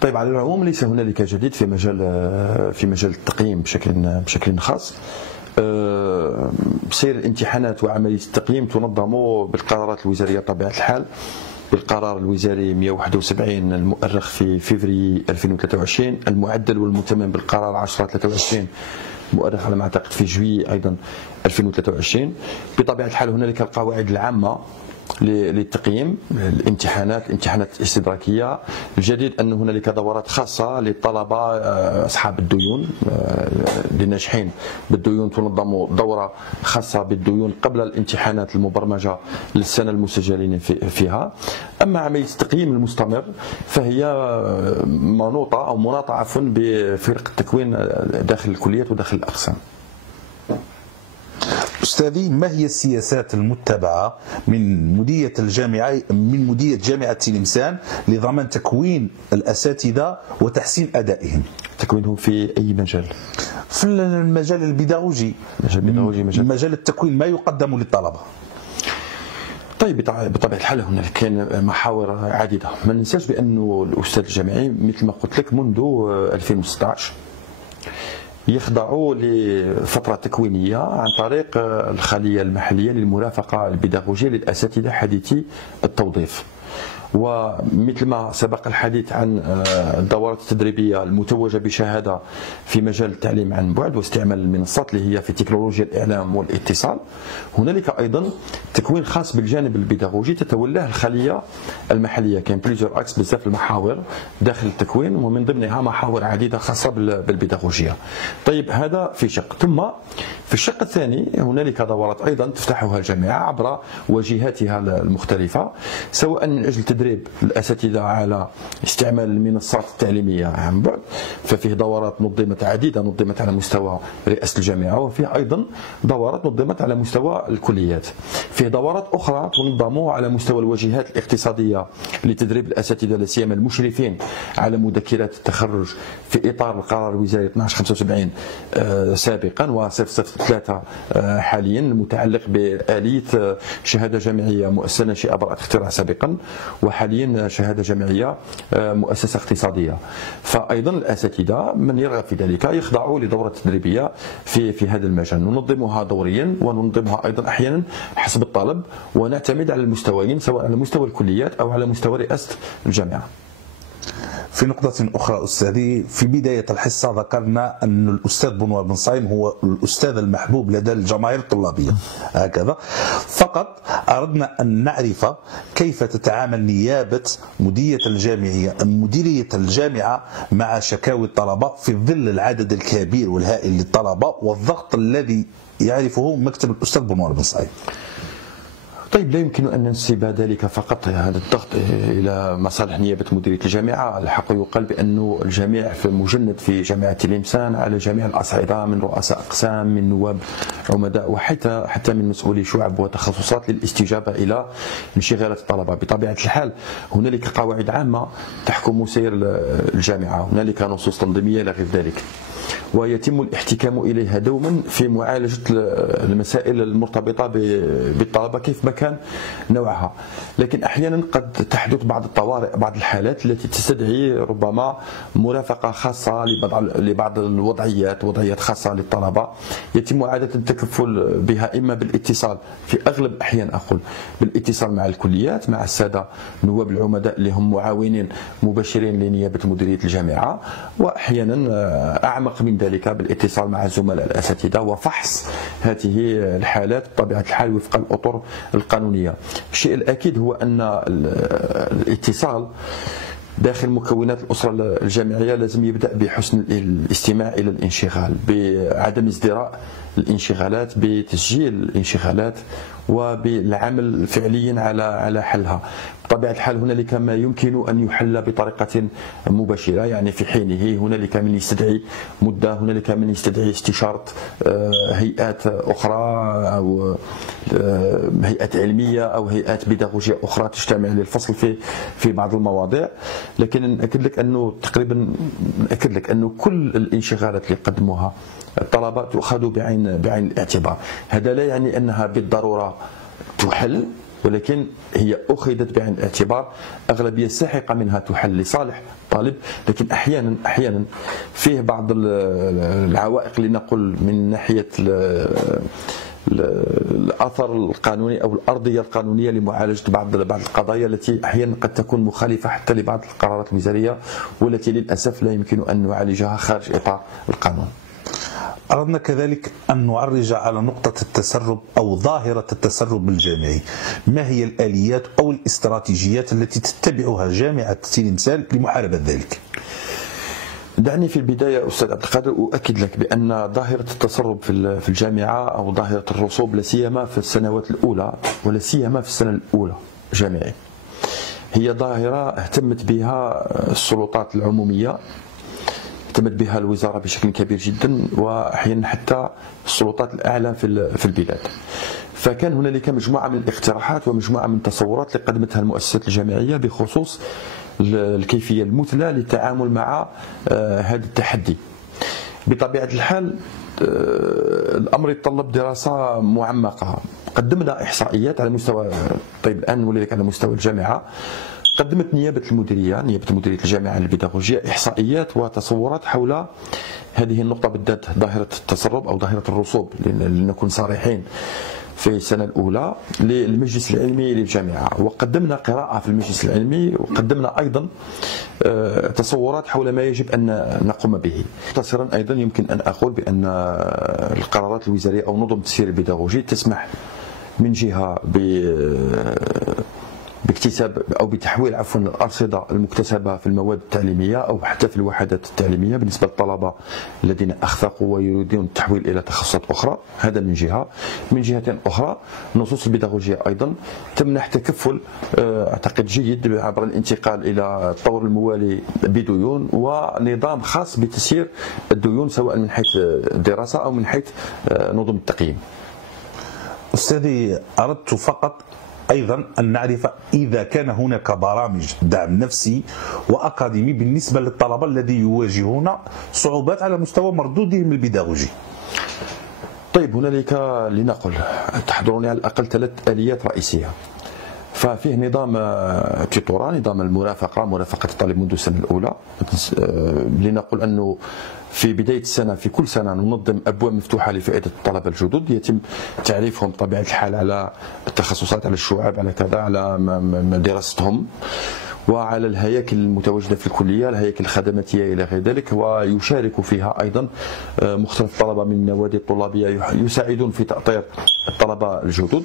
طيب على العموم ليس هنالك جديد في مجال التقييم بشكل خاص. سير الامتحانات وعملية التقييم تنظم بالقرارات الوزارية بطبيعة الحال، بالقرار الوزاري 171 المؤرخ في فبراير 2023، المعدل والمتمم بالقرار 10/23 مؤرخ على ما اعتقد في جويي ايضا 2023. بطبيعة الحال هنالك القواعد العامة للتقييم الامتحانات الاستدراكيه. الجديد ان هنالك دورات خاصه للطلبه اصحاب الديون للناجحين بالديون، تنظم دوره خاصه بالديون قبل الامتحانات المبرمجه للسنه المسجلين فيها. اما عمليه التقييم المستمر فهي مناطه بفرق التكوين داخل الكليات وداخل الاقسام. أستاذي، ما هي السياسات المتبعة من مديرية جامعة تلمسان لضمان تكوين الأساتذة وتحسين أدائهم؟ تكوينهم في أي مجال؟ في المجال البيداغوجي، مجال التكوين، ما يقدم للطلبة. طيب بطبيعة الحال هناك كاين محاور عديدة. ما ننساش بأنه الأستاذ الجامعي مثل ما قلت لك منذ 2016 يخضعوا لفترة تكوينية عن طريق الخلية المحلية للمرافقة البيداغوجية للأساتذة حديثي التوظيف. ومثل ما سبق الحديث عن الدورات التدريبية المتوجة بشهادة في مجال التعليم عن بعد واستعمال المنصات اللي هي في تكنولوجيا الإعلام والاتصال، هنالك أيضا تكوين خاص بالجانب البيداغوجي تتولاه الخلية المحلية. كاين بليزيور اكس، بزاف المحاور داخل التكوين، ومن ضمنها محاور عديدة خاصة بالبيداغوجية. طيب هذا في شق. ثم في الشق الثاني هنالك دورات أيضا تفتحها الجامعة عبر وجهاتها المختلفة، سواء من أجل تدريب الأساتذة على استعمال المنصات التعليمية عن بعد، ففيه دورات نظمت عديدة نظمت على مستوى رئاسة الجامعة، وفيه أيضا دورات نظمت على مستوى الكليات. فيه دورات أخرى تنظم على مستوى الوجهات الاقتصادية لتدريب الأساتذة لا سيما المشرفين على مذكرات التخرج في إطار القرار الوزاري 1275 سابقا و003 حاليا، المتعلق بآلية شهادة جامعية مؤسسة ناشئة براءة اختراع سابقا، وحاليا شهادة جامعية مؤسسة اقتصادية. فأيضا الأساتذة من يرغب في ذلك يخضعوا لدورة تدريبية في هذا المجال، ننظمها دوريا وننظمها أيضا أحيانا حسب الطلب، ونعتمد على المستويين سواء على مستوى الكليات أو على مستوى رئاسة الجامعة. في نقطة أخرى أستاذي، في بداية الحصة ذكرنا أن الأستاذ بنوار بن صايم هو الأستاذ المحبوب لدى الجماهير الطلابية هكذا. فقط أردنا أن نعرف كيف تتعامل نيابة مديرية الجامعة مع شكاوي الطلبة في ظل العدد الكبير والهائل للطلبة والضغط الذي يعرفه مكتب الأستاذ بنوار بن صايم. طيب لا يمكن أن ننسب ذلك فقط هذا الضغط إلى مصالح نيابة مديرية الجامعة. الحق يقال بأن الجميع في مجند في جامعة تلمسان على جميع الأصعدة، من رؤساء أقسام، من نواب عمداء، حتى من مسؤولي شعب وتخصصات للاستجابة إلى انشغالات الطلبة. بطبيعة الحال هنالك قواعد عامة تحكم سير الجامعة، هنالك نصوص تنظيمية إلى غير ذلك، ويتم الاحتكام إليها دوما في معالجة المسائل المرتبطة بالطلبة كيف ما كان نوعها. لكن أحيانا قد تحدث بعض الطوارئ، بعض الحالات التي تستدعي ربما مرافقة خاصة لبعض وضعيات خاصة للطلبة، يتم عادة التكفل بها إما بالاتصال، في أغلب الأحيان أقول بالاتصال مع الكليات، مع السادة نواب العمداء اللي هم معاونين مباشرين لنيابة مديرية الجامعة، وأحيانا أعمق من ذلك بالاتصال مع الزملاء الأساتذة وفحص هذه الحالات بطبيعة الحال وفق الأطر القانونية. الشيء الأكيد هو أن الاتصال داخل مكونات الأسرة الجامعية لازم يبدأ بحسن الاستماع إلى الانشغال، بعدم ازدراء الانشغالات، بتسجيل الانشغالات وبالعمل فعليا على حلها. بطبيعة الحال هنالك ما يمكن أن يحل بطريقة مباشرة، يعني في حينه هنالك من يستدعي مدة، هنالك من يستدعي استشارة هيئات أخرى أو هيئات علمية أو هيئات بيداغوجية أخرى تجتمع للفصل في بعض المواضيع. لكن نأكد لك أنه كل الانشغالات اللي قدموها الطلبة تؤخذ بعين الاعتبار. هذا لا يعني أنها بالضرورة تحل، ولكن هي أخذت بعين الاعتبار، أغلبية ساحقة منها تحل لصالح الطالب، لكن أحيانا فيه بعض العوائق لنقل من ناحية الاثر القانوني او الارضيه القانونيه لمعالجه بعض القضايا التي احيانا قد تكون مخالفه حتى لبعض القرارات الوزاريه، والتي للاسف لا يمكن ان نعالجها خارج اطار القانون. أردنا كذلك أن نعرج على نقطة التسرب أو ظاهرة التسرب الجامعي. ما هي الآليات أو الاستراتيجيات التي تتبعها جامعة تلمسان لمحاربة ذلك؟ دعني في البداية أستاذ عبد القادر أؤكد لك بأن ظاهرة التسرب في الجامعة أو ظاهرة الرسوب لا سيما في السنوات الأولى ولا سيما في السنة الأولى جامعي هي ظاهرة اهتمت بها السلطات العمومية، اهتمت بها الوزارة بشكل كبير جدا، وأحيانا حتى السلطات الأعلى في البلاد. فكان هنالك مجموعة من الاقتراحات ومجموعة من التصورات اللي قدمتها المؤسسات الجامعية بخصوص الكيفية المثلى للتعامل مع هذا التحدي. بطبيعة الحال الأمر يتطلب دراسة معمقة. قدمنا إحصائيات على مستوى طيب الآن ولذلك على مستوى الجامعة قدمت نيابة مديرية الجامعة للبيداغوجيا إحصائيات وتصورات حول هذه النقطة بالذات، ظاهرة التسرب أو ظاهرة الرسوب لنكون صريحين، في السنة الأولى للمجلس العلمي للجامعة. وقدمنا قراءة في المجلس العلمي، وقدمنا أيضا تصورات حول ما يجب أن نقوم به. مختصرا أيضا يمكن أن أقول بأن القرارات الوزارية أو نظم التسيير البيداغوجي تسمح من جهة باكتساب أو بتحويل الأرصدة المكتسبة في المواد التعليمية أو حتى في الوحدات التعليمية بالنسبة للطلبة الذين أخفقوا ويريدون التحويل إلى تخصصات أخرى. هذا من جهة. من جهة أخرى النصوص البيداغوجية أيضا تمنح تكفل أعتقد جيد عبر الانتقال إلى الطور الموالي بديون ونظام خاص بتسيير الديون سواء من حيث الدراسة أو من حيث نظم التقييم. أستاذي، أردت فقط أيضا أن نعرف إذا كان هناك برامج دعم نفسي وأكاديمي بالنسبة للطلبة الذي يواجهون صعوبات على مستوى مردودهم البيداغوجي. طيب هنالك لنقل تحضرني على الأقل 3 آليات رئيسية. ففيه نظام تيتورا، نظام المرافقة، مرافقة الطالب منذ السنة الأولى. لنقل أنه في بداية السنة في كل سنة ننظم أبواب مفتوحة لفئة الطلبة الجدد، يتم تعريفهم بطبيعة الحال على التخصصات، على الشعب، على كذا، على دراستهم وعلى الهياكل المتواجدة في الكلية، الهياكل الخدماتية إلى غير ذلك. ويشارك فيها أيضا مختلف الطلبة من النوادي الطلابية يساعدون في تأطير الطلبة الجدد.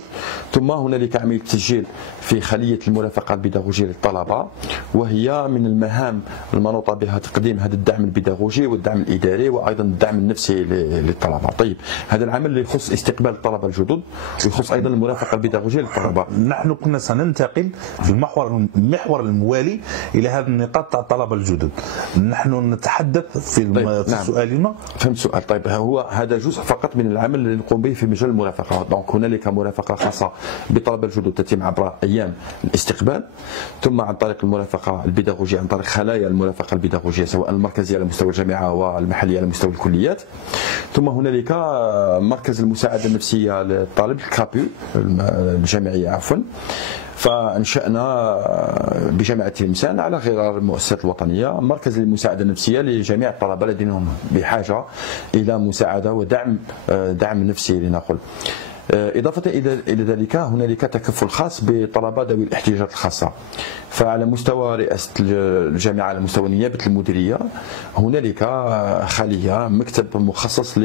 ثم هنالك عملية تسجيل في خلية المرافقة البيداغوجية للطلبة، وهي من المهام المنوطة بها تقديم هذا الدعم البيداغوجي والدعم الإداري وأيضا الدعم النفسي للطلبة. طيب هذا العمل اللي يخص استقبال الطلبة الجدد ويخص أيضا المرافقة البيداغوجية للطلبة. نحن كنا سننتقل في المحور الموالي إلى هذه النقاط تاع الطلبة الجدد. نحن نتحدث في نعم. سؤالنا. فهمت السؤال. طيب هو هذا جزء فقط من العمل اللي نقوم به في مجال المرافقة. دونك هنالك مرافقة خاصة بالطلبة الجدد تتم عبر أيام الاستقبال، ثم عن طريق المرافقة البيداغوجية عن طريق خلايا المرافقة البيداغوجية سواء المركزية على مستوى الجامعة والمحلية على مستوى الكليات. ثم هنالك مركز المساعدة النفسية للطالب الكابيو الجامعية عفوا. فانشأنا بجامعة تلمسان على غرار المؤسسات الوطنية مركز للمساعدة النفسية لجميع الطلبة الذين هم بحاجة إلى مساعدة ودعم نفسي لنقل. إضافة إلى ذلك هنالك تكفل خاص بطلبة ذوي الاحتياجات الخاصة. فعلى مستوى رئاسة الجامعة، على مستوى نيابة المديرية، هنالك خلية مكتب مخصص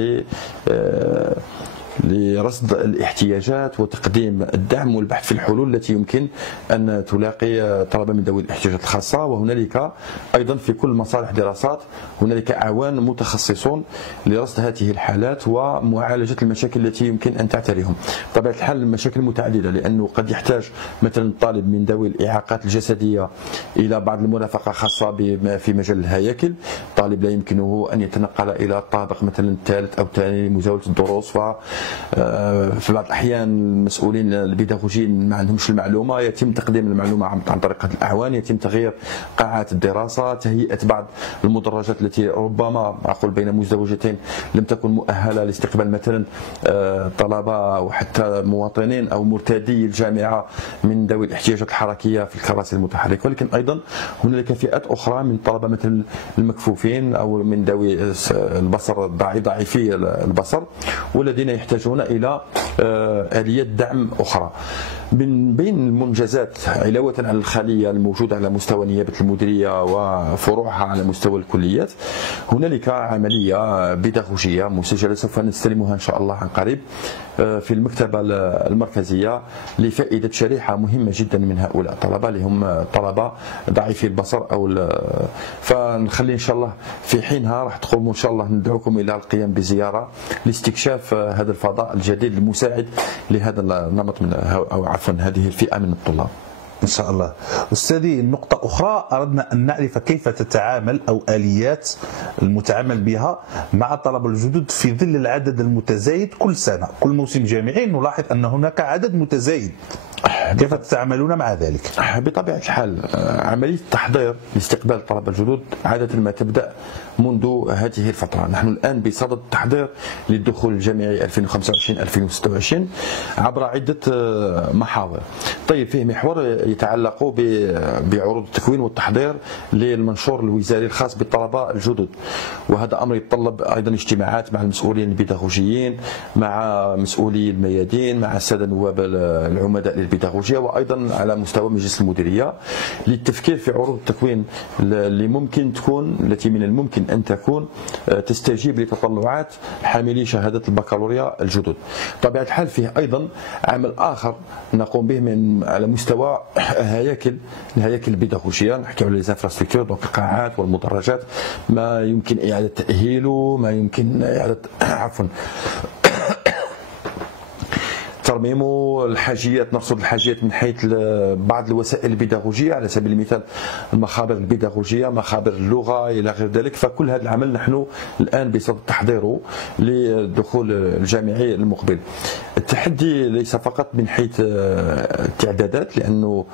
لرصد الاحتياجات وتقديم الدعم والبحث في الحلول التي يمكن أن تلاقي طلبة من ذوي الاحتياجات الخاصة. وهنالك أيضا في كل مصالح دراسات هنالك أعوان متخصصون لرصد هذه الحالات ومعالجة المشاكل التي يمكن أن تعتريهم. بطبيعة الحال المشاكل متعددة، لأنه قد يحتاج مثلا الطالب من ذوي الإعاقات الجسدية إلى بعض المرافقة خاصة في مجال الهياكل. طالب لا يمكنه أن يتنقل إلى الطابق مثلا الثالث أو الثاني لمزاولة الدروس، في بعض الأحيان المسؤولين البيداغوجيين ما عندهمش المعلومة، يتم تقديم المعلومة عن طريق هذه الأعوان، يتم تغيير قاعات الدراسة، تهيئة بعض المدرجات التي ربما أقول بين مزدوجتين لم تكن مؤهلة لاستقبال مثلا طلبة وحتى مواطنين أو مرتادي الجامعة من ذوي الاحتياجات الحركية في الكراسي المتحركة. ولكن أيضا هنالك فئات أخرى من الطلبة مثل المكفوفين أو من ذوي البصر ضعيفي البصر والذين يحتاجون إلى آليات دعم أخرى. من بين المنجزات علاوة على الخلية الموجودة على مستوى نيابة المديرية وفروعها على مستوى الكليات، هنالك عملية بيداغوجية مسجلة سوف نستلمها إن شاء الله عن قريب في المكتبة المركزية لفائدة شريحة مهمة جدا من هؤلاء الطلبة اللي هم طلبة ضعيفي البصر فنخلي إن شاء الله في حينها راح تقوموا إن شاء الله ندعوكم إلى القيام بزيارة لاستكشاف هذا الفضاء الجديد المساعد لهذا النمط من أو عفوا هذه الفئة من الطلاب. إن شاء الله. أستاذي، نقطة أخرى أردنا أن نعرف كيف تتعامل أو آليات المتعامل بها مع الطلبة الجدد في ظل العدد المتزايد كل سنة، كل موسم جامعي نلاحظ أن هناك عدد متزايد، كيف تتعاملون مع ذلك؟ بطبيعة الحال عملية التحضير لاستقبال الطلبة الجدد عادة ما تبدأ منذ هذه الفترة. نحن الآن بصدد التحضير للدخول الجامعي 2025-2026 عبر عدة محاور. طيب، فيه محور يتعلق بعروض التكوين والتحضير للمنشور الوزاري الخاص بالطلبة الجدد، وهذا أمر يتطلب أيضا اجتماعات مع المسؤولين البيداغوجيين، مع مسؤولي الميادين، مع السادة النواب العمداء للبيداغوجيا، وأيضا على مستوى مجلس المديرية للتفكير في عروض التكوين التي من الممكن أن تكون تستجيب لتطلعات حاملي شهادة البكالوريا الجدد. بطبيعة الحال فيه أيضا عمل آخر نقوم به على مستوى الهياكل البيداغوجية، نحكي على الانفراستركتور، دونك القاعات والمدرجات، ما يمكن إعادة تأهيله، ما يمكن إعادة ترميمه، الحاجيات، نرصد الحاجيات من حيث بعض الوسائل البيداغوجيه، على سبيل المثال المخابر البيداغوجيه، مخابر اللغه الى غير ذلك. فكل هذا العمل نحن الان بصدد تحضيره للدخول الجامعي المقبل. التحدي ليس فقط من حيث التعدادات، لانه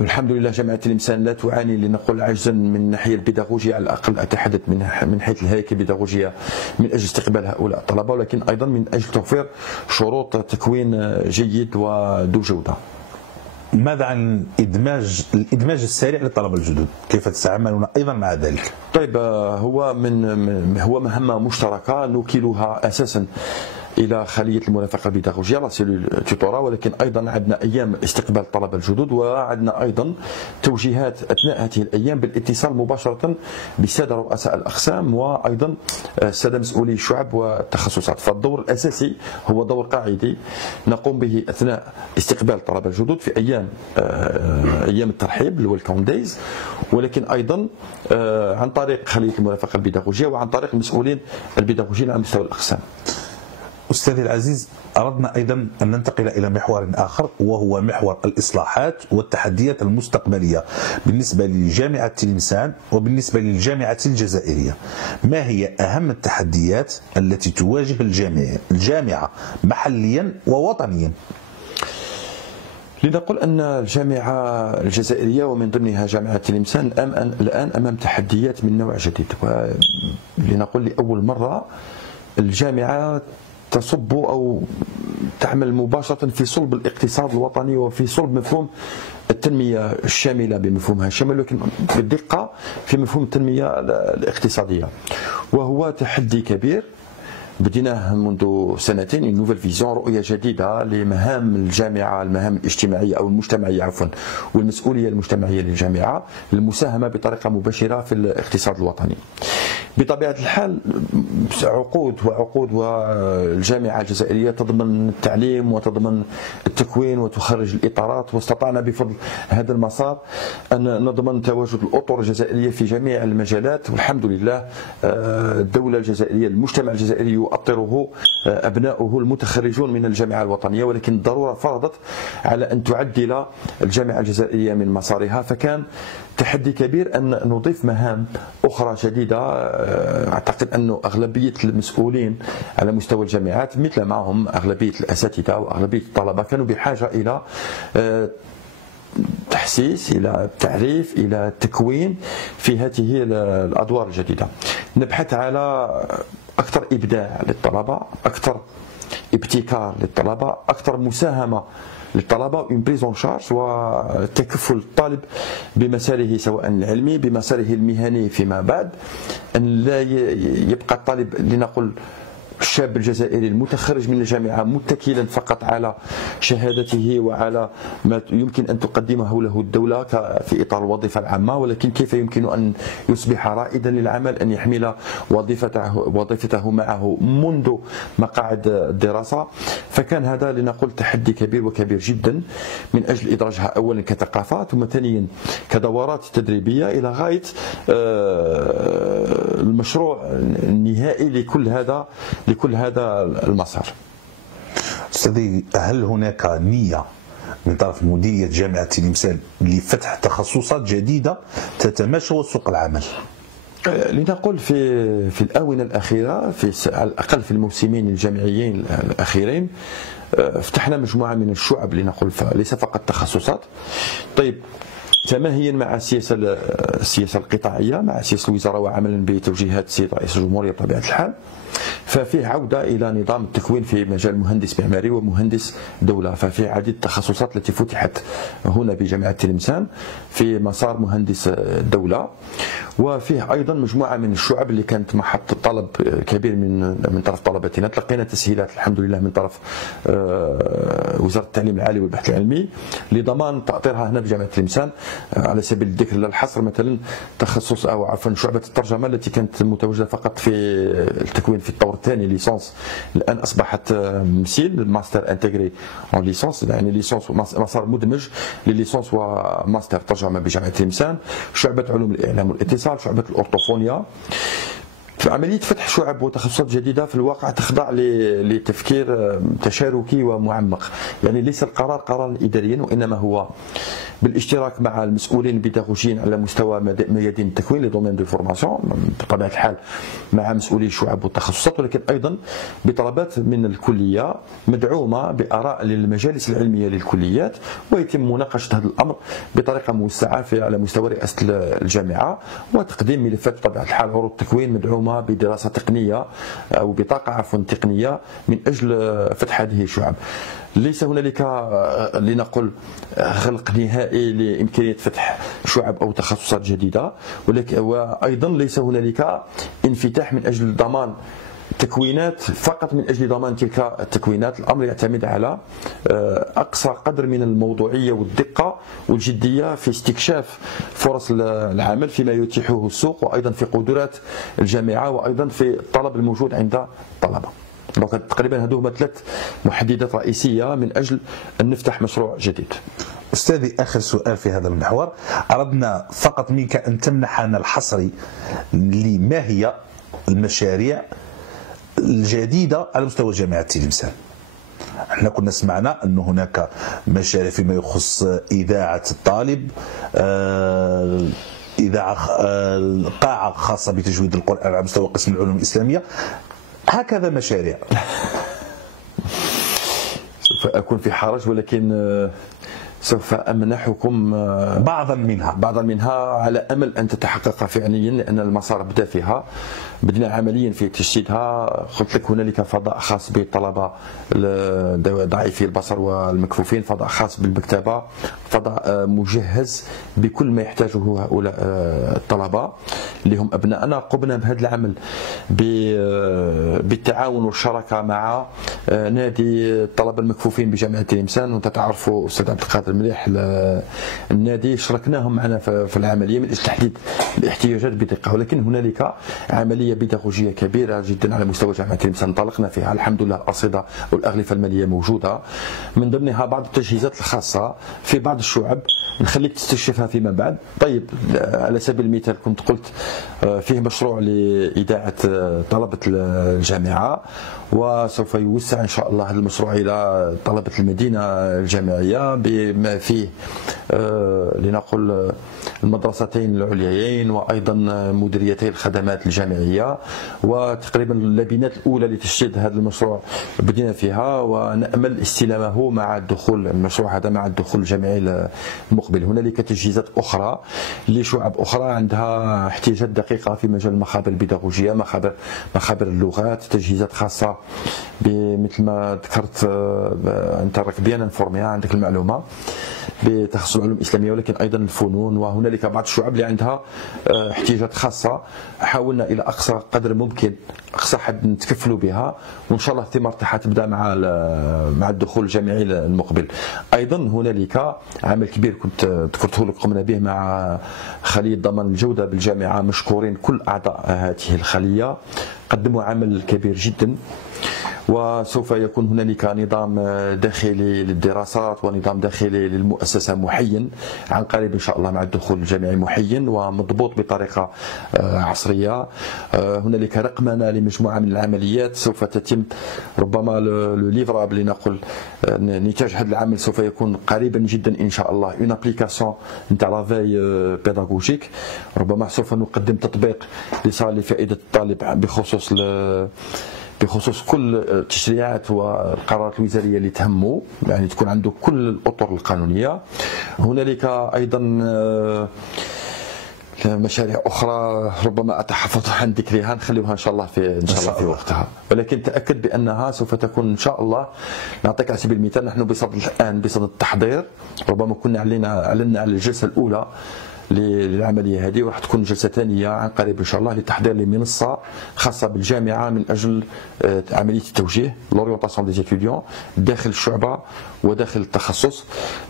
الحمد لله جامعة تلمسان لا تعاني لنقول عجزا من الناحية البيداغوجية، على الأقل أتحدث من حيث الهيكل البيداغوجية من أجل استقبال هؤلاء الطلبة، ولكن أيضا من أجل توفير شروط تكوين جيد وذو جودة. ماذا عن الإدماج السريع للطلبة الجدد؟ كيف تتعاملون أيضا مع ذلك؟ طيب، هو مهمة مشتركة نوكلها أساسا الى خليه المرافقه البيداغوجيه لا سيلول تيتورا، ولكن ايضا عندنا ايام استقبال الطلبه الجدد، وعندنا ايضا توجيهات اثناء هذه الايام بالاتصال مباشره بالساده رؤساء الاقسام وايضا الساده مسؤولي الشعب والتخصصات. فالدور الاساسي هو دور قاعدي نقوم به اثناء استقبال الطلبه الجدد في ايام الترحيب الويلكم دايز، ولكن ايضا عن طريق خليه المرافقه البيداغوجيه وعن طريق المسؤولين البيداغوجيين على مستوى الاقسام. أستاذي العزيز، أردنا أيضا أن ننتقل إلى محور آخر، وهو محور الإصلاحات والتحديات المستقبلية بالنسبة لجامعة تلمسان وبالنسبة للجامعة الجزائرية. ما هي أهم التحديات التي تواجه الجامعة محليا ووطنيا؟ لنقول أن الجامعة الجزائرية ومن ضمنها جامعة تلمسان الآن أمام تحديات من نوع جديد، ولنقول لأول مرة الجامعة تصب أو تعمل مباشرة في صلب الاقتصاد الوطني وفي صلب مفهوم التنمية الشاملة بمفهومها الشامل، لكن بالدقة في مفهوم التنمية الاقتصادية، وهو تحدي كبير بديناه منذ سنتين. نوفيل فيزيون، رؤية جديدة لمهام الجامعة، المهام الاجتماعية أو المجتمعية عفوا، والمسؤولية المجتمعية للجامعة للمساهمة بطريقة مباشرة في الاقتصاد الوطني. بطبيعة الحال عقود والجامعة الجزائرية تضمن التعليم وتضمن التكوين وتخرج الإطارات، واستطعنا بفضل هذا المسار أن نضمن تواجد الأطر الجزائرية في جميع المجالات، والحمد لله الدولة الجزائرية، المجتمع الجزائري يؤطره أبناؤه المتخرجون من الجامعة الوطنية، ولكن الضرورة فرضت على أن تعدل الجامعة الجزائرية من مسارها. فكان تحدي كبير أن نضيف مهام أخرى جديدة. أعتقد أن أغلبية المسؤولين على مستوى الجامعات مثل معهم أغلبية الأساتذة وأغلبية الطلبة كانوا بحاجة إلى تحسيس، إلى تعريف، إلى تكوين في هذه الأدوار الجديدة. نبحث على أكثر إبداع للطلبة، أكثر ابتكار للطلبة، أكثر مساهمة للطلبة، اون بريز اون شارج وتكفل الطالب بمساره سواء العلمي بمساره المهني فيما بعد، أن لا يبقى الطالب لنقل الشاب الجزائري المتخرج من الجامعة متكلا فقط على شهادته وعلى ما يمكن أن تقدمه له الدولة في إطار الوظيفة العامة، ولكن كيف يمكن أن يصبح رائدا للعمل، أن يحمل وظيفته معه منذ مقاعد الدراسة. فكان هذا لنقول تحدي كبير وكبير جدا من أجل إدراجها أولا كثقافة، ثم ثانيا كدورات تدريبية إلى غاية المشروع النهائي لكل هذا المسار. أستاذي، هل هناك نية من طرف مديرية جامعة تلمسان لفتح تخصصات جديدة تتماشى سوق العمل؟ لنقول في الآونة الأخيرة، على الأقل في الموسمين الجامعيين الأخيرين، فتحنا مجموعة من الشعب لنقول، ليس فقط تخصصات. طيب، تماهيا مع السياسة القطاعية، مع سياسة الوزارة وعملا بتوجيهات السيد رئيس الجمهورية بطبيعة الحال، ففيه عودة إلى نظام التكوين في مجال مهندس معماري ومهندس دولة. ففي عديد التخصصات التي فتحت هنا بجامعة تلمسان في مسار مهندس دولة، وفيه أيضا مجموعة من الشعب اللي كانت محط طلب كبير من طرف طلبتنا. تلقينا تسهيلات الحمد لله من طرف وزارة التعليم العالي والبحث العلمي لضمان تأطيرها هنا بجامعة تلمسان. على سبيل الذكر لا الحصر، مثلا تخصص أو عفوا شعبة الترجمة التي كانت متواجدة فقط في التكوين في الطور الثاني ليسونس، الآن أصبحت مسيل ماستر انتجري اون ليسونس، يعني ليسونس مسار مدمج لليسونس وماستر ترجمة بجامعة تلمسان. شعبة علوم الإعلام والاتصال، شعبة الأورتوفونيا. في عملية فتح شعب وتخصصات جديدة في الواقع تخضع لتفكير تشاركي ومعمق، يعني ليس القرار قرارا إداريا، وإنما هو بالاشتراك مع المسؤولين البيداغوجيين على مستوى ميادين التكوين لي دومين دو فورماسيون بطبيعة الحال مع مسؤولي الشعب والتخصصات، ولكن أيضا بطلبات من الكلية مدعومة بآراء للمجالس العلمية للكليات، ويتم مناقشة هذا الأمر بطريقة موسعة على مستوى رئاسة الجامعة، وتقديم ملفات بطبيعة الحال عروض تكوين مدعومة بدراسة تقنية أو بطاقة تقنية من أجل فتح هذه الشعب. ليس هنالك لنقل خلق نهائي لإمكانية فتح شعب أو تخصصات جديدة، وأيضا ليس هنالك انفتاح من أجل ضمان تكوينات فقط من أجل ضمان تلك التكوينات. الأمر يعتمد على أقصى قدر من الموضوعية والدقة والجدية في استكشاف فرص العمل فيما يتيحه السوق، وأيضا في قدرات الجامعة، وأيضا في الطلب الموجود عند الطلبة. دونك تقريبا هذو هما 3 محددات رئيسية من أجل أن نفتح مشروع جديد. أستاذي، آخر سؤال في هذا المحور، أردنا فقط منك أن تمنحنا الحصري لما هي المشاريع الجديدة على مستوى جامعة تلمسان. احنا كنا سمعنا أن هناك مشاريع فيما يخص إذاعة الطالب، إذاعة قاعة خاصة بتجويد القرآن على مستوى قسم العلوم الإسلامية، هكذا مشاريع. سوف أكون في حرج، ولكن سوف أمنحكم بعضا منها على أمل أن تتحقق فعليا، لأن المسار بدأ فيها، بدنا عمليا في تجسيدها. قلت لك هنالك فضاء خاص بالطلبة ضعيفي البصر والمكفوفين، فضاء خاص بالمكتبة، فضاء مجهز بكل ما يحتاجه هؤلاء الطلبة اللي هم أبنائنا. قمنا بهذا العمل بالتعاون والشراكة مع نادي الطلبة المكفوفين بجامعة تلمسان، وأنت تعرفوا أستاذ عبد القادر مليح النادي، شاركناهم معنا في العملية من أجل تحديد الاحتياجات بدقة. ولكن هنالك عملية بيداغوجية كبيرة جدا على مستوى جامعة تلمسان انطلقنا فيها، الحمد لله الأرصدة والأغلفة المالية موجودة، من ضمنها بعض التجهيزات الخاصة في بعض الشعب نخليك تستكشفها فيما بعد. طيب، على سبيل المثال كنت قلت فيه مشروع لإذاعة طلبة الجامعة، وسوف يوسع إن شاء الله هذا المشروع إلى طلبة المدينة الجامعية بما فيه لنقل المدرستين العليين وأيضا مديريتي الخدمات الجامعية، وتقريبا اللبنات الأولى لتشييد هذا المشروع بدينا فيها، ونأمل استلامه مع الدخول المشروع هذا مع الدخول الجامعي المقبل. هنالك تجهيزات أخرى لشعب أخرى عندها احتياجات دقيقة في مجال المخابر البيداغوجية، مخابر اللغات، تجهيزات خاصة مثل ما ذكرت أنت راك بيان انفورمي، عندك المعلومة بتخصص العلوم الإسلامية ولكن أيضا الفنون. وهنالك بعض الشعب اللي عندها احتياجات خاصة، حاولنا إلى أقصى قدر ممكن، أقصى حد نتكفلوا بها، وإن شاء الله الثمار تاعها تبدأ مع الدخول الجامعي المقبل. أيضا هنالك عمل كبير كنت ذكرته لك قمنا به مع خلية ضمان الجودة بالجامعة، مشكورين كل أعضاء هذه الخلية، قدموا عمل كبير جدا. وسوف يكون هنالك نظام داخلي للدراسات ونظام داخلي للمؤسسة محين عن قريب إن شاء الله مع الدخول الجامعي، محين ومضبوط بطريقة عصرية. هنالك رقمنة لمجموعة من العمليات سوف تتم، ربما ليفرابل لنقول نتاج هذا العمل سوف يكون قريبا جدا إن شاء الله، اون ابليكاسيون نتاع لافاي بيداغوجيك. ربما سوف نقدم تطبيق لفائدة الطالب بخصوص كل التشريعات والقرارات الوزاريه اللي تهمه، يعني تكون عنده كل الاطر القانونيه. هنالك ايضا مشاريع اخرى ربما اتحفظ عن ذكرها، نخليها ان شاء الله في وقتها، ولكن تاكد بانها سوف تكون ان شاء الله. نعطيك على سبيل المثال، نحن بصدد التحضير، ربما كنا اعلنا على الجلسه الاولى للعمليه هذه، وراح تكون جلسه ثانيه عن قريب ان شاء الله لتحضير لمنصه خاصه بالجامعه من اجل عمليه التوجيه لورينتاسيون دي ستوديون داخل الشعبه وداخل التخصص.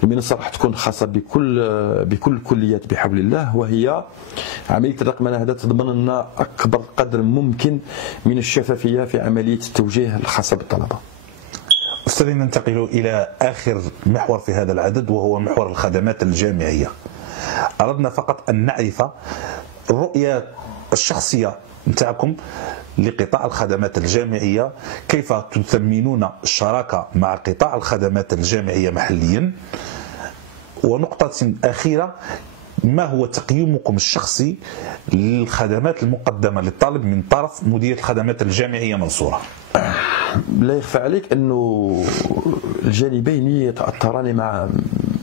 المنصه راح تكون خاصه بكل الكليات بحول الله، وهي عمليه الرقمنه هذا تضمن لنا اكبر قدر ممكن من الشفافيه في عمليه التوجيه الخاصه بالطلبه. أستاذي، ننتقل إلى آخر محور في هذا العدد وهو محور الخدمات الجامعية. أردنا فقط أن نعرف الرؤية الشخصية نتاعكم لقطاع الخدمات الجامعية، كيف تثمنون الشراكة مع قطاع الخدمات الجامعية محليا، ونقطة أخيرة، ما هو تقييمكم الشخصي للخدمات المقدمة للطالب من طرف مديرية الخدمات الجامعية منصورة؟ لا يخفى عليك أنه الجانبين يتأثران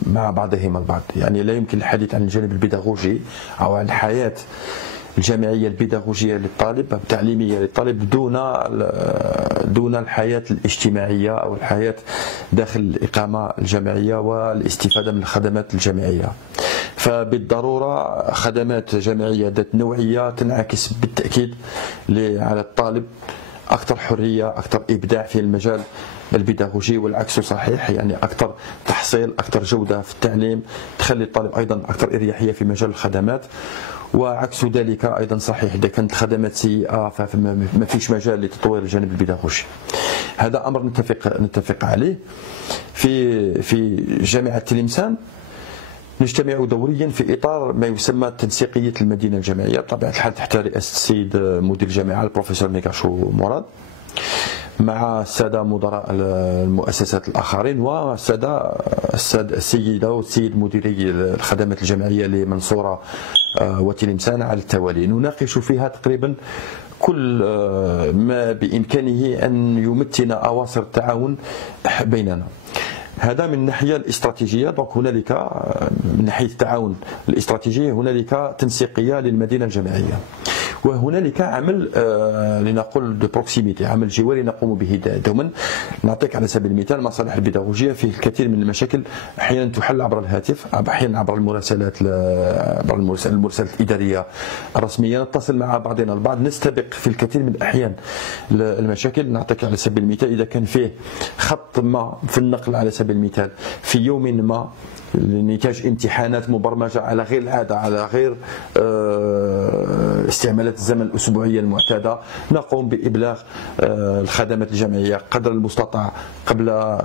مع بعضهما البعض، يعني لا يمكن الحديث عن الجانب البيداغوجي أو عن الحياة الجامعية البيداغوجية للطالب التعليمية للطالب دون الحياة الاجتماعية أو الحياة داخل الإقامة الجامعية والاستفادة من الخدمات الجامعية. فبالضرورة خدمات جامعية ذات نوعية تنعكس بالتأكيد على الطالب أكثر حرية، أكثر إبداع في المجال البيداغوجي، والعكس صحيح، يعني أكثر تحصيل، أكثر جودة في التعليم، تخلي الطالب أيضا أكثر إريحية في مجال الخدمات. وعكس ذلك أيضا صحيح، إذا كانت الخدمات سيئة فما فيش مجال لتطوير الجانب البيداغوجي. هذا أمر نتفق عليه. في جامعة تلمسان نجتمع دوريا في إطار ما يسمى تنسيقية المدينة الجامعية، بطبيعة الحال تحت رئاسة السيد مدير الجامعة البروفيسور ميكاشو مراد، مع السادة مدراء المؤسسات الآخرين السيدة والسيد مديري الخدمات الجامعية لمنصورة وتلمسان على التوالي. نناقش فيها تقريبا كل ما بإمكانه أن يمتن أواصر التعاون بيننا. هذا من الناحيه الاستراتيجيه، دونك هنالك من ناحيه التعاون الاستراتيجي هنالك تنسيقيه للمدينه الجامعيه، وهنالك عمل لنقول دو بروكسيميتي، عمل جواري نقوم به دوما. نعطيك على سبيل المثال المصالح البيداغوجيه فيه الكثير من المشاكل احيانا تحل عبر الهاتف، احيانا عبر المراسلات الاداريه الرسميه، نتصل مع بعضنا البعض، نستبق في الكثير من الاحيان المشاكل. نعطيك على سبيل المثال، اذا كان فيه خط ما في النقل على سبيل المثال في يوم ما نتاج امتحانات مبرمجة على غير العادة، على غير استعمالات الزمن الأسبوعية المعتادة، نقوم بإبلاغ الخدمات الجامعية قدر المستطاع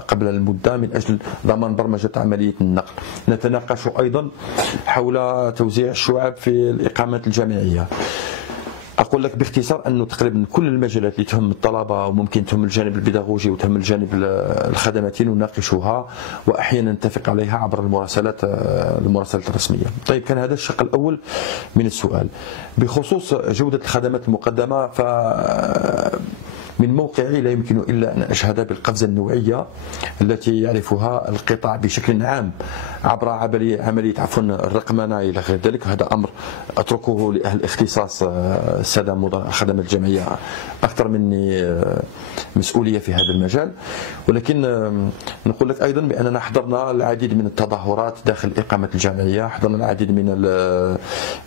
قبل المدة من أجل ضمان برمجة عملية النقل. نتناقش أيضا حول توزيع الشعب في الإقامات الجامعية. نقول لك باختصار انه تقريبا كل المجالات اللي تهم الطلبه وممكن تهم الجانب البيداغوجي وتهم الجانب الخدماتي نناقشها واحيانا نتفق عليها عبر المراسلات الرسميه. طيب كان هذا الشق الاول من السؤال. بخصوص جوده الخدمات المقدمه، ف من موقعي لا يمكن إلا أن أشهد بالقفزة النوعية التي يعرفها القطاع بشكل عام عبر عملية الرقمنة إلى غير ذلك. هذا أمر أتركه لأهل الاختصاص السادة خدمات الجمعية أكثر مني مسؤولية في هذا المجال، ولكن نقول لك أيضا بأننا حضرنا العديد من التظاهرات داخل إقامة الجمعية، حضرنا العديد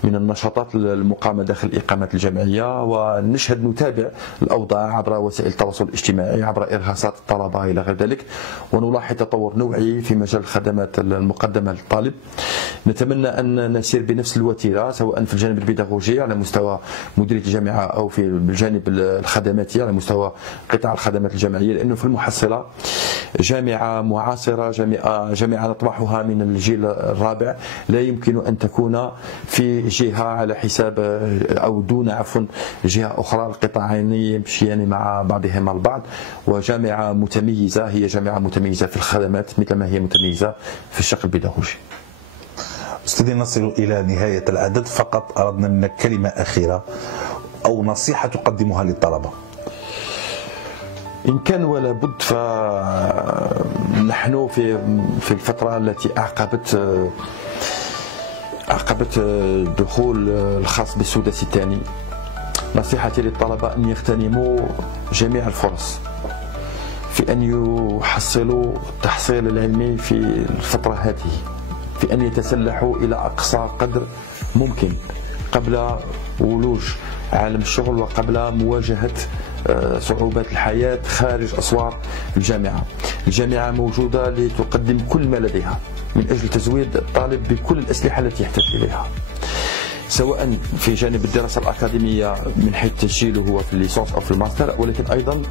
من النشاطات المقامة داخل إقامة الجمعية، ونشهد نتابع الأوضاع عبر وسائل التواصل الاجتماعي، عبر إرهاصات الطلبة إلى غير ذلك، ونلاحظ تطور نوعي في مجال الخدمات المقدمة للطالب. نتمنى أن نسير بنفس الوتيرة سواء في الجانب البيداغوجي على مستوى مديرية الجامعة أو في الجانب الخدماتي على مستوى قطاع الخدمات الجامعية، لأنه في المحصلة جامعة معاصرة، جامعة نطمحها من الجيل الرابع، لا يمكن أن تكون في جهة على حساب أو دون جهة أخرى. القطاعين يمشيان مع بعضهما البعض، وجامعة متميزة هي جامعة متميزة في الخدمات مثل ما هي متميزة في الشق البيداغوجي. أستاذي نصل إلى نهاية العدد، فقط أردنا منك كلمة أخيرة أو نصيحة تقدمها للطلبة. إن كان ولا بد فنحن في الفترة التي أعقبت الدخول الخاص بالسداسي الثاني، نصيحتي للطلبة أن يغتنموا جميع الفرص في أن يحصلوا التحصيل العلمي في الفترة هذه، في أن يتسلحوا إلى أقصى قدر ممكن قبل ولوج عالم الشغل وقبل مواجهة صعوبات الحياة خارج أسوار الجامعة. الجامعة موجودة لتقدم كل ما لديها من أجل تزويد الطالب بكل الأسلحة التي يحتاج إليها، سواء في جانب الدراسة الأكاديمية من حيث تسجيله هو في الليسانس أو في الماستر، ولكن أيضا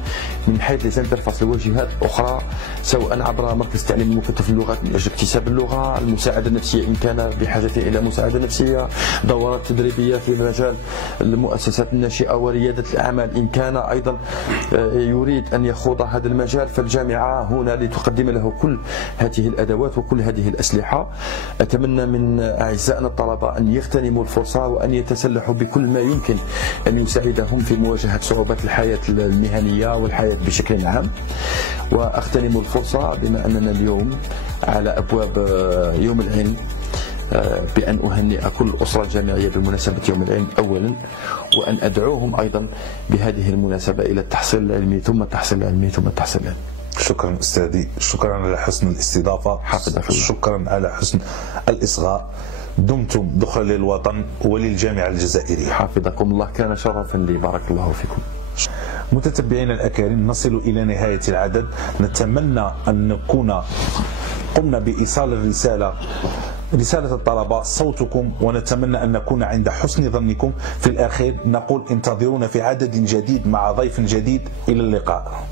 من حيث ليزانترفاس الواجهات أخرى، سواء عبر مركز تعليم مكثف للغات من أجل اكتساب اللغة، المساعدة النفسية إن كان بحاجة إلى مساعدة نفسية، دورات تدريبية في مجال المؤسسات الناشئة وريادة الأعمال إن كان أيضا يريد أن يخوض هذا المجال، فالجامعة هنا لتقدم له كل هذه الأدوات وكل هذه الأسلحة. أتمنى من أعزائنا الطلبة أن يغتنموا الفرصة وأن يتسلحوا بكل ما يمكن أن يساعدهم في مواجهة صعوبات الحياة المهنية والحياة بشكل عام. وأغتنم الفرصة بما أننا اليوم على أبواب يوم العلم بأن أهنئ كل الأسرة الجامعية بمناسبة يوم العلم أولا، وأن أدعوهم أيضا بهذه المناسبة إلى التحصيل العلمي ثم التحصيل العلمي ثم التحصيل العلمي. شكرا أستاذي، شكرا على حسن الاستضافة، شكرا على حسن الإصغاء. دمتم ذخرا للوطن وللجامعة الجزائرية. حفظكم الله، كان شرفا لي، بارك الله فيكم. متتبعينا الأكارم، نصل إلى نهاية العدد. نتمنى أن نكون قمنا بإيصال رسالة الطلبة، صوتكم، ونتمنى أن نكون عند حسن ظنكم. في الأخير نقول انتظرونا في عدد جديد مع ضيف جديد. إلى اللقاء.